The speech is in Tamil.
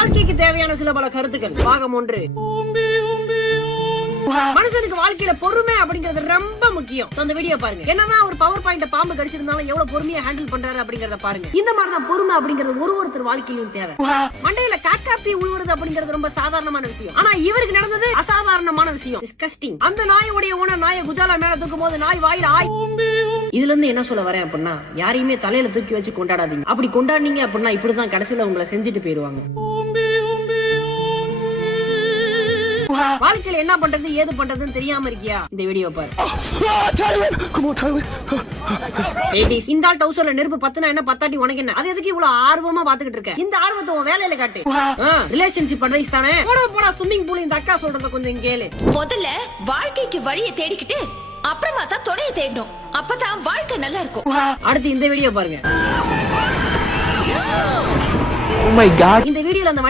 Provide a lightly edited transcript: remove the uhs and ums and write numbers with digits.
வாழ்க்கைக்கு தேவையான சில பல கருத்துக்கள். பாகம் 1. மனுஷனுக்கு வாழ்க்கையில பொறுமை அப்படிங்கறது ரொம்ப முக்கியம். அந்த வீடியோ பாருங்க. என்னதான் ஒரு பவர் பாயிண்ட் பாம்பு கடிச்சிருந்தாலும் எவ்வளவு பொறுமையா ஹேண்டில் பண்றாரு அப்படிங்கறத பாருங்க. இந்த மாதிரி தான் பொறுமை அப்படிங்கறது ஒருத்தர் வாழ்க்கையிலும் தேவை. மண்டையில காக்காப்பி உழுவுறது அப்படிங்கறது ரொம்ப சாதாரணமான விஷயம். ஆனா இவருக்கு நடந்தது அசாதாரணமான விஷயம். டிஸ்கஸ்டிங். அந்த நாயோடைய ஓனர் நாயை குஜாலா மேல தூக்கும் போது நாய் வாயில இதுல இருந்து என்ன சொல்ல வரேன் அப்படின்னா, யாரையுமே தலையில தூக்கி வச்சு கொண்டாடாதீங்க. அப்படி கொண்டாடுனீங்க அப்படின்னா இப்படிதான் கடைசியில உங்களை செஞ்சுட்டு போயிருவாங்க. வாழ்க்கையில என்ன பண்றது ஏது பண்றதுன்னு தெரியாம இருக்கியா? இந்த வீடியோ பாரு. இந்த ஆள் டவுசர்ல நெருப்பு பத்துனா என்ன பத்தாட்டி உனக்கு என்ன? அது எதுக்கு இவ்வளவு ஆர்வமா பாத்துக்கிட்டு இருக்க? இந்த ஆர்வத்தை உன் வேலையில காட்டு. ரிலேஷன்ஷிப் அட்வைஸ் தானே. போடா ஸ்விம்மிங் பூல் இந்த அக்கா சொல்றத கொஞ்சம் கேளு. முதல்ல வாழ்க்கைக்கு வழியை தேடிக்கிட்டு அப்புறமா தான் துணையை தேடணும். அப்பதான் வாழ்க்கை நல்லா இருக்கும். அடுத்து இந்த வீடியோ பாருங்க. Oh my God. இந்த வீடியோல அந்த